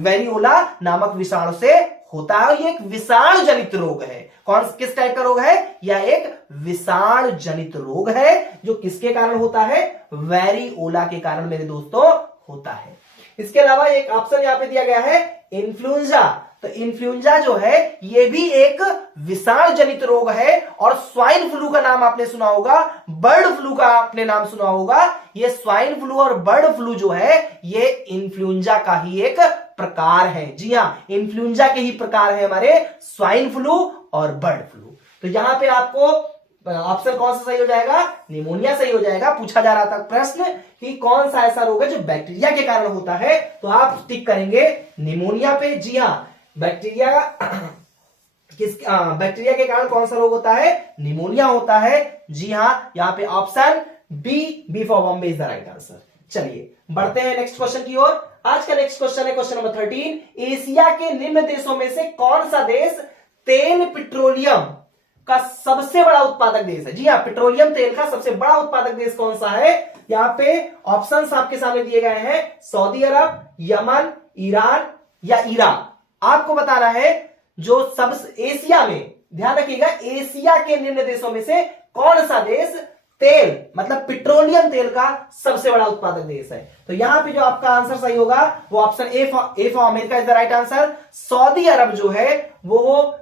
वेरियोला नामक विषाणु से होता है। ये एक विषाणु जनित रोग है। किस टाइप का रोग है? यह एक विषाणु जनित रोग है जो किसके कारण होता है? वेरियोला के कारण मेरे दोस्तों होता है। इसके अलावा एक ऑप्शन यहां पे दिया गया है इन्फ्लुएंजा। तो इन्फ्लुएंजा जो है ये भी एक विषाणु जनित रोग है। और स्वाइन फ्लू का नाम आपने सुना होगा, बर्ड फ्लू का आपने नाम सुना होगा। ये स्वाइन फ्लू और बर्ड फ्लू जो है ये इन्फ्लुएंजा का ही एक प्रकार है। जी हाँ, इन्फ्लुएंजा के ही प्रकार है हमारे स्वाइन फ्लू और बर्ड फ्लू। तो यहां पे आपको ऑप्शन कौन सा सही हो जाएगा? निमोनिया सही हो जाएगा। पूछा जा रहा था प्रश्न कि कौन सा ऐसा रोग है जो बैक्टीरिया के कारण होता है, तो आप टिक करेंगे निमोनिया पे। जी हाँ, बैक्टीरिया के कारण कौन सा रोग होता है? निमोनिया होता है। जी हाँ, यहां पे option B for Bombay is the right answer. चलिए बढ़ते हैं नेक्स्ट क्वेश्चन की ओर। आज का नेक्स्ट क्वेश्चन है क्वेश्चन नंबर 13। एशिया के निम्न देशों में से कौन सा देश तेल पेट्रोलियम का सबसे बड़ा उत्पादक देश है? जी हाँ, पेट्रोलियम तेल का सबसे बड़ा उत्पादक देश कौन सा है? यहां पे ऑप्शंस आपके सामने दिए गए हैं, सऊदी अरब, यमन, ईरान या इराक। आपको बताना है जो सब एशिया में, ध्यान रखिएगा, एशिया के निम्न देशों में से कौन सा देश तेल मतलब पेट्रोलियम तेल का सबसे बड़ा उत्पादक देश है। तो यहां पे जो आपका आंसर सही होगा वो option A for America is the right answer. सऊदी अरब जो है वो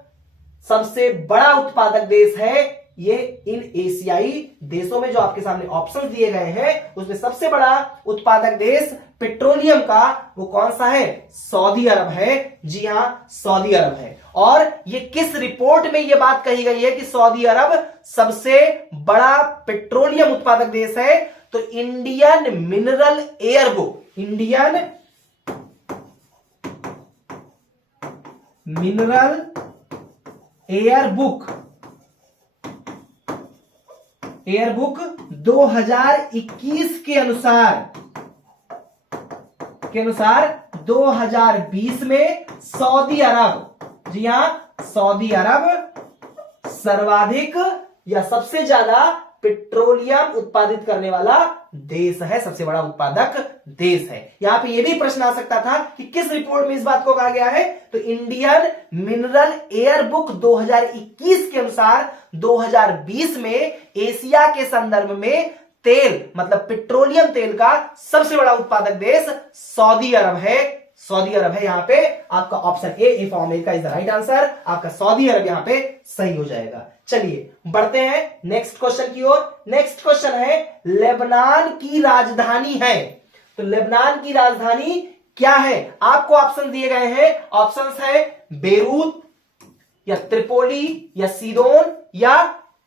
सबसे बड़ा उत्पादक देश है। ये इन एशियाई देशों में जो आपके सामने ऑप्शन दिए गए हैं उसमें सबसे बड़ा उत्पादक देश पेट्रोलियम का वो कौन सा है? सऊदी अरब है। जी हां, सऊदी अरब है। और ये किस रिपोर्ट में ये बात कही गई है कि सऊदी अरब सबसे बड़ा पेट्रोलियम उत्पादक देश है? तो Indian mineral yearbook, Indian mineral yearbook 2021 के अनुसार 2020 में सऊदी अरब, जी हां, सऊदी अरब सर्वाधिक या सबसे ज्यादा पेट्रोलियम उत्पादित करने वाला देश है, सबसे बड़ा उत्पादक देश है। यहां पे यह भी प्रश्न आ सकता था कि किस रिपोर्ट में इस बात को कहा गया है? तो इंडियन मिनरल एयरबुक 2021 के अनुसार 2020 में एशिया के संदर्भ में तेल मतलब पेट्रोलियम तेल का सबसे बड़ा उत्पादक देश सऊदी अरब है। सऊदी अरब है। यहां पे आपका option A for America is the right answer. आपका सऊदी अरब यहां पे सही हो जाएगा। चलिए बढ़ते हैं नेक्स्ट क्वेश्चन की ओर। नेक्स्ट क्वेश्चन है लेबनान की राजधानी है, तो लेबनान की राजधानी क्या है? आपको ऑप्शन दिए गए हैं। ऑप्शंस है बेरूत या त्रिपोली या सीदोन या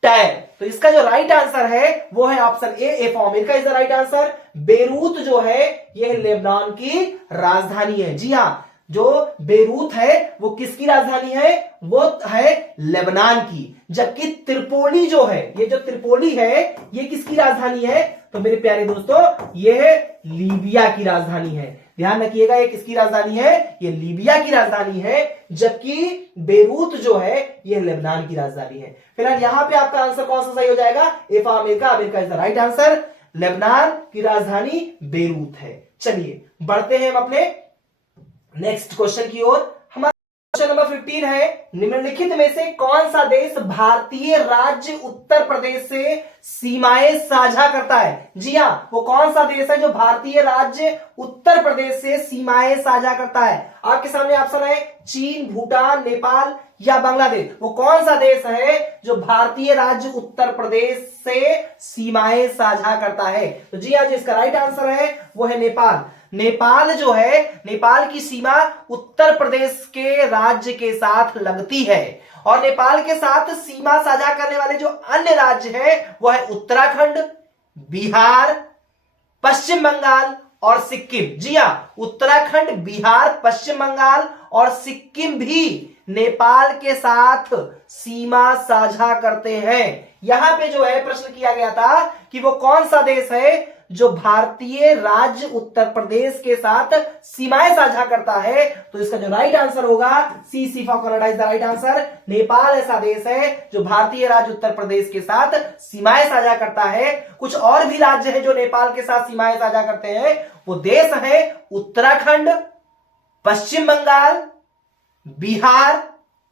टायर। तो इसका जो राइट आंसर है वो है option A for America is the right answer. Beirut जो है यह लेबनान की राजधानी है। जी हां, जो बेरूत है वो किसकी राजधानी है? वो है लेबनान की। जबकि त्रिपोली जो है, ये जो त्रिपोली है ये किसकी राजधानी है? तो मेरे प्यारे दोस्तों यह लीबिया की राजधानी है। ध्यान रखिएगा, ये किसकी राजधानी है? ये लीबिया की राजधानी है। जबकि बेरूत जो है यह लेबनान की राजधानी है। फिलहाल यहां पे आपका आंसर कौन सा सही हो जाएगा? ए for America, America is the right answer. Lebanon की राजधानी बेरूत है। चलिए बढ़ते हैं हम अपने नेक्स्ट क्वेश्चन की ओर। हमारा क्वेश्चन नंबर 15 है, निम्नलिखित में से कौन सा देश भारतीय राज्य उत्तर प्रदेश से सीमाएं साझा करता है? जी हां, वो कौन सा देश है जो भारतीय राज्य उत्तर प्रदेश से सीमाएं साझा करता है? आपके सामने ऑप्शन है चीन, भूटान, नेपाल या बांग्लादेश। वो कौन सा देश है जो भारतीय राज्य उत्तर प्रदेश से सीमाएं साझा करता है? तो जी हां, जो इसका राइट आंसर है वो है नेपाल। नेपाल जो है, नेपाल की सीमा उत्तर प्रदेश के राज्य के साथ लगती है। और नेपाल के साथ सीमा साझा करने वाले जो अन्य राज्य हैं वो है उत्तराखंड, बिहार, पश्चिम बंगाल और सिक्किम। जी हां, उत्तराखंड, बिहार, पश्चिम बंगाल और सिक्किम भी नेपाल के साथ सीमा साझा करते हैं। यहां पे जो है प्रश्न किया गया था कि वो कौन सा देश है जो भारतीय राज्य उत्तर प्रदेश के साथ सीमाएं साझा करता है? तो इसका जो राइट आंसर होगा C for Canada is the right answer. Nepal ऐसा देश है जो भारतीय राज्य उत्तर प्रदेश के साथ सीमाएं साझा करता है। कुछ और भी राज्य है जो नेपाल के साथ सीमाएं साझा करते हैं। वो देश है उत्तराखंड, पश्चिम बंगाल, बिहार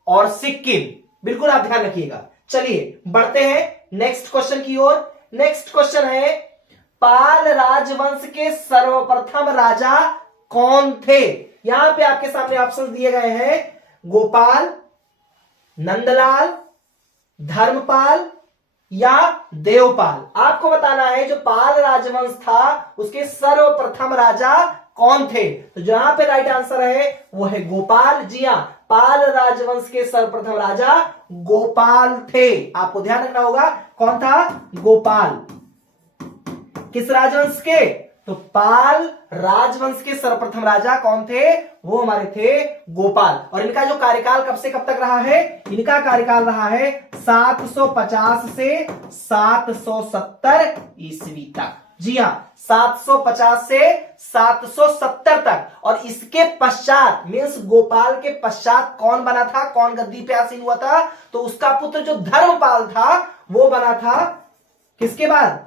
और सिक्किम। बिल्कुल आप ध्यान रखिएगा। चलिए बढ़ते हैं नेक्स्ट क्वेश्चन की ओर। नेक्स्ट क्वेश्चन है पाल राजवंश के सर्वप्रथम राजा कौन थे? यहां पे आपके सामने ऑप्शन दिए गए हैं गोपाल, नंदलाल, धर्मपाल या देवपाल। आपको बताना है जो पाल राजवंश था उसके सर्वप्रथम राजा कौन थे? तो जहां पे राइट आंसर है वो है गोपाल। जी हां, पाल राजवंश के सर्वप्रथम राजा गोपाल थे। आपको ध्यान रखना होगा कौन था? गोपाल। किस राजवंश के? तो पाल राजवंश के सर्वप्रथम राजा कौन थे? वो हमारे थे गोपाल। और इनका जो कार्यकाल कब से कब तक रहा है? इनका कार्यकाल रहा है 750 से 770 ईस्वी तक। जी हां, 750 से 770 तक। और इसके पश्चात मीन्स गोपाल के पश्चात कौन बना था, कौन गद्दी पे आसीन हुआ था? तो उसका पुत्र जो धर्मपाल था वो बना था। किसके बाद?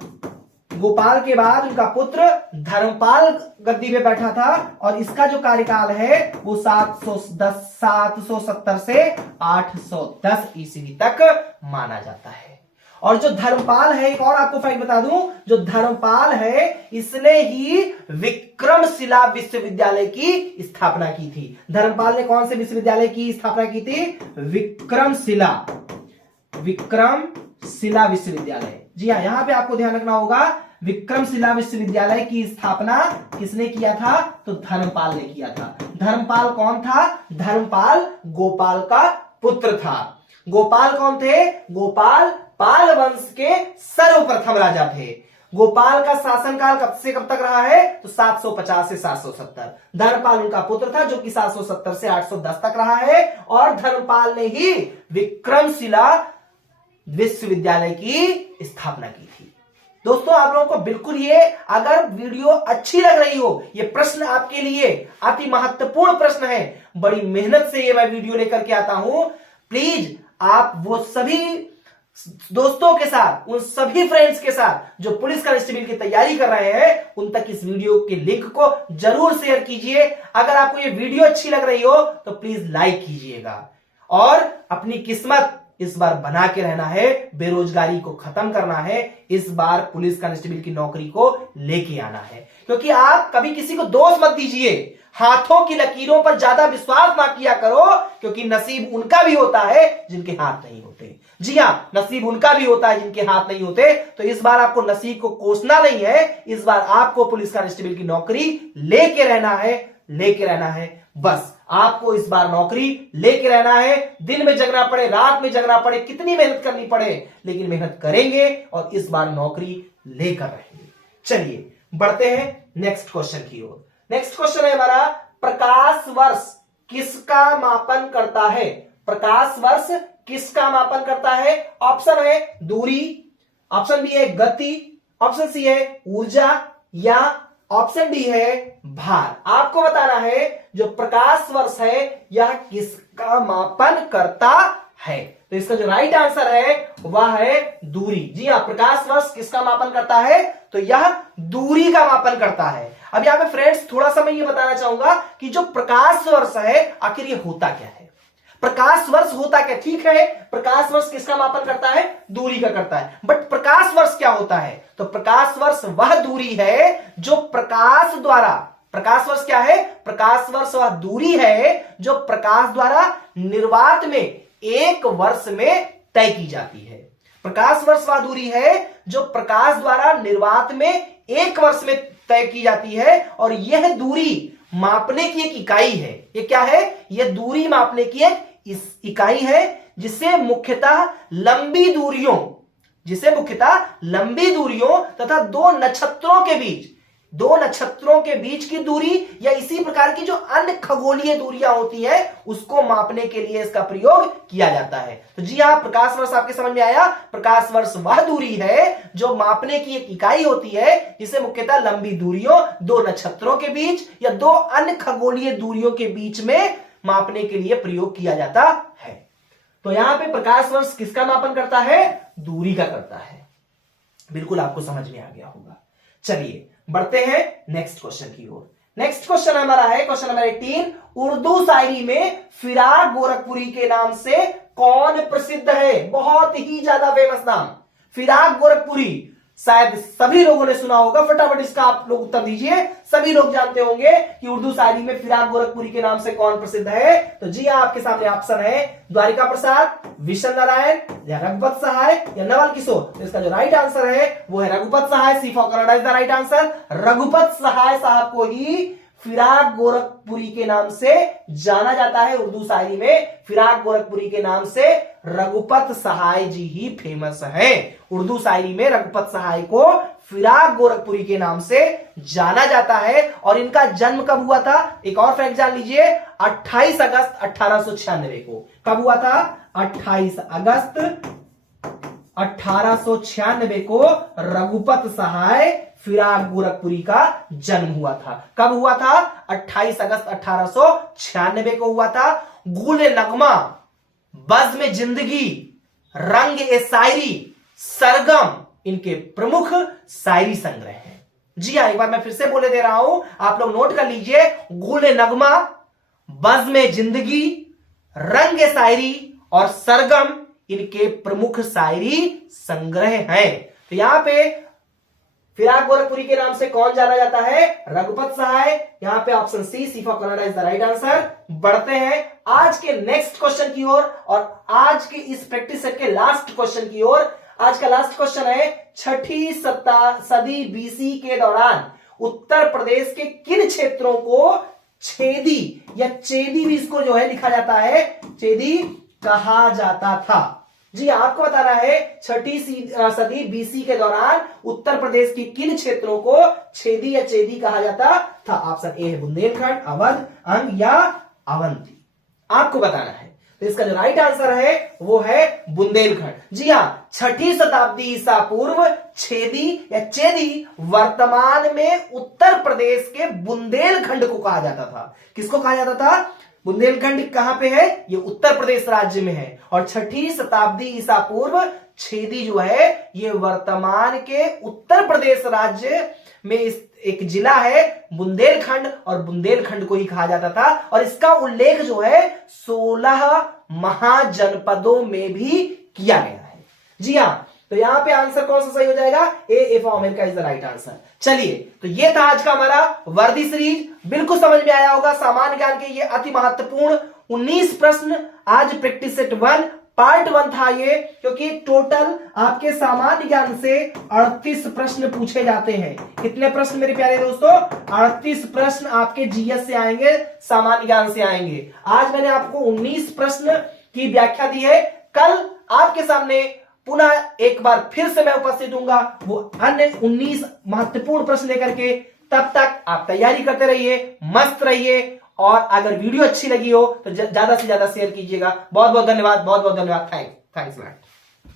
गोपाल के बाद उनका पुत्र धर्मपाल गद्दी पे बैठा था। और इसका जो कार्यकाल है वो 770 से 810 ईस्वी तक माना जाता है। और जो धर्मपाल है, एक और आपको फैक्ट बता दूं, जो धर्मपाल है इसने ही विक्रमशिला विश्वविद्यालय की स्थापना की थी। धर्मपाल ने कौन से विश्वविद्यालय की स्थापना की थी? विक्रमशिला विश्वविद्यालय। जी हाँ, यहां पे आपको ध्यान रखना होगा, विक्रमशिला विश्वविद्यालय की स्थापना किसने किया था? तो धर्मपाल ने किया था। धर्मपाल कौन था? धर्मपाल गोपाल का पुत्र था। गोपाल कौन थे? गोपाल पाल वंश के सर्वप्रथम राजा थे। गोपाल का शासनकाल कब से कब तक रहा है? तो 750 से 770। धर्मपाल उनका पुत्र था जो कि 770 से 810 तक रहा है। और धर्मपाल ने ही विक्रमशिला विश्वविद्यालय की स्थापना की थी। दोस्तों, आप लोगों को बिल्कुल ये, अगर वीडियो अच्छी लग रही हो, ये प्रश्न आपके लिए अति महत्वपूर्ण प्रश्न है, बड़ी मेहनत से ये मैं वीडियो लेकर के आता हूं। प्लीज आप वो सभी दोस्तों के साथ, उन सभी फ्रेंड्स के साथ जो पुलिस कांस्टेबल की तैयारी कर रहे हैं, उन तक इस वीडियो के लिंक को जरूर शेयर कीजिए। अगर आपको ये वीडियो अच्छी लग रही हो तो प्लीज लाइक कीजिएगा। और अपनी किस्मत इस बार बना के रहना है, बेरोजगारी को खत्म करना है, इस बार पुलिस कांस्टेबल की नौकरी को लेके आना है। क्योंकि आप कभी किसी को दोष मत दीजिए, हाथों की लकीरों पर ज्यादा विश्वास ना किया करो, क्योंकि नसीब उनका भी होता है जिनके हाथ नहीं होते। जी हां, नसीब उनका भी होता है जिनके हाथ नहीं होते। तो इस बार आपको नसीब को कोसना नहीं है, इस बार आपको पुलिस कांस्टेबल की नौकरी लेके रहना है। बस आपको इस बार नौकरी लेके रहना है। दिन में जगना पड़े, रात में जगना पड़े, कितनी मेहनत करनी पड़े, लेकिन मेहनत करेंगे और इस बार नौकरी लेकर रहेंगे। चलिए बढ़ते हैं नेक्स्ट क्वेश्चन की ओर। नेक्स्ट क्वेश्चन है हमारा, प्रकाश वर्ष किसका मापन करता है? प्रकाश वर्ष किसका मापन करता है? ऑप्शन है दूरी, ऑप्शन बी है गति, ऑप्शन सी है ऊर्जा, या ऑप्शन डी है भार। आपको बताना है जो प्रकाश वर्ष है यह किसका मापन करता है। तो इसका जो राइट आंसर है वह है दूरी। जी हां, प्रकाश वर्ष किसका मापन करता है? तो यह दूरी का मापन करता है। अब यहां पे फ्रेंड्स थोड़ा सा मैं ये बताना चाहूंगा कि जो प्रकाश वर्ष है आखिर ये होता क्या है। प्रकाश वर्ष होता क्या? ठीक है, प्रकाश वर्ष किसका मापन करता है? दूरी का करता है। बट प्रकाश वर्ष क्या होता है? तो प्रकाश वर्ष वह दूरी है जो प्रकाश द्वारा, प्रकाश वर्ष क्या है? प्रकाश वर्ष वह दूरी है जो प्रकाश द्वारा निर्वात में एक वर्ष में तय की जाती है। प्रकाश वर्ष वह दूरी है जो प्रकाश द्वारा निर्वात में एक वर्ष में तय की जाती है। और यह दूरी मापने की एक इकाई है। ये क्या है? यह दूरी मापने की एक इकाई है जिसे मुख्यतः लंबी दूरियों तथा दो नक्षत्रों के बीच की दूरी या इसी प्रकार की जो अन्य खगोलीय दूरियां होती है उसको मापने के लिए इसका प्रयोग किया जाता है। तो जी हां, प्रकाश वर्ष आपके समझ में आया। प्रकाश वर्ष वह दूरी है जो मापने की एक इकाई होती है जिसे मुख्यतः लंबी दूरियों, दो नक्षत्रों के बीच या दो अन्य खगोलीय दूरियों के बीच में मापने के लिए प्रयोग किया जाता है। तो यहां पे प्रकाश वर्ष किसका मापन करता है? दूरी का करता है। बिल्कुल आपको समझ में आ गया होगा। चलिए बढ़ते हैं नेक्स्ट क्वेश्चन की ओर। नेक्स्ट क्वेश्चन हमारा है क्वेश्चन नंबर 18, उर्दू शायरी में फिराक गोरखपुरी के नाम से कौन प्रसिद्ध है? बहुत ही ज्यादा फेमस नाम फिराक गोरखपुरी, शायद सभी लोगों ने सुना होगा। फटाफट इसका आप लोग उत्तर दीजिए। सभी लोग जानते होंगे कि उर्दू शायरी में फिराक गोरखपुरी के नाम से कौन प्रसिद्ध है। तो जी हां, आपके सामने ऑप्शन है द्वारिका प्रसाद, विशन नारायण, या रघुपत सहाय, या नवल किशोर। तो इसका जो राइट आंसर है वो है Raghupat Sahay. C for Canada is the right answer. Raghupat Sahay साहब को ही फिराक गोरखपुरी के नाम से जाना जाता है। उर्दू शायरी में फिराक गोरखपुरी के नाम से रघुपत सहाय जी ही फेमस है। उर्दू शायरी में रघुपत सहाय को फिराक गोरखपुरी के नाम से जाना जाता है। और इनका जन्म कब हुआ था? एक और फैक्ट जान लीजिए, 28 अगस्त 1896 को। कब हुआ था? 28 अगस्त 1896 को रघुपत सहाय फिराक गोरखपुरी का जन्म हुआ था। कब हुआ था? 28 अगस्त 1896 को हुआ था। गुल नगमा, बज़्म जिंदगी, रंग ए शायरी, सरगम इनके प्रमुख शायरी संग्रह हैं। जी हां, एक बार मैं फिर से बोले दे रहा हूं, आप लोग नोट कर लीजिए। गुल नगमा, बज़्म जिंदगी, रंग ए शायरी और सरगम इनके प्रमुख शायरी संग्रह हैं। तो यहां पे फिराक गोरखपुरी के नाम से कौन जाना जाता है? रघुपत सहाय। यहां पे option C for Canada is the right answer. बढ़ते हैं आज के नेक्स्ट क्वेश्चन की ओर और आज के इस प्रैक्टिस सेट के लास्ट क्वेश्चन की ओर। आज का लास्ट क्वेश्चन है, छठी सदी बीसी के दौरान उत्तर प्रदेश के किन क्षेत्रों को छेदी या चेदी भी इसको जो है लिखा जाता है, चेदी कहा जाता था? जी आपको बताना है, छठी सदी बीसी के दौरान उत्तर प्रदेश के किन क्षेत्रों को छेदी या चेदी कहा जाता था? ऑप्शन ए है बुंदेलखंड, अवध, अंग या अवंती। आपको बताना है। तो इसका जो राइट आंसर है वो है बुंदेलखंड। जी हां, छठी शताब्दी ईसा पूर्व छेदी या चेदी वर्तमान में उत्तर प्रदेश के बुंदेलखंड को कहा जाता था। किसको कहा जाता था? बुंदेलखंड कहां पे है? ये उत्तर प्रदेश राज्य में है। और छठी शताब्दी ईसा पूर्व छेदी जो है ये वर्तमान के उत्तर प्रदेश राज्य में एक जिला है बुंदेलखंड, और बुंदेलखंड को ही कहा जाता था। और इसका उल्लेख जो है 16 महाजनपदों में भी किया गया है। जी हां, तो यहां पे आंसर कौन सा सही हो जाएगा? ए for America is the right answer. चलिए, तो ये था आज का हमारा वर्दी सीरीज। बिल्कुल समझ में आया होगा। सामान्य ज्ञान के ये अति महत्वपूर्ण 19 प्रश्न आज प्रैक्टिस सेट 1 पार्ट 1 था ये, क्योंकि टोटल आपके सामान्य ज्ञान से 38 प्रश्न पूछे जाते हैं। कितने प्रश्न मेरे प्यारे दोस्तों? 38 प्रश्न आपके जीएस से आएंगे, सामान्य ज्ञान से आएंगे। आज मैंने आपको 19 प्रश्न की व्याख्या दी है। कल आपके सामने पुनः एक बार फिर से मैं उपस्थित हूंगा वो अन्य 19 महत्वपूर्ण प्रश्न लेकर के। तब तक आप तैयारी करते रहिए, मस्त रहिए, और अगर वीडियो अच्छी लगी हो तो ज्यादा से ज्यादा शेयर कीजिएगा। बहुत बहुत धन्यवाद, बहुत बहुत धन्यवाद। Thanks lot.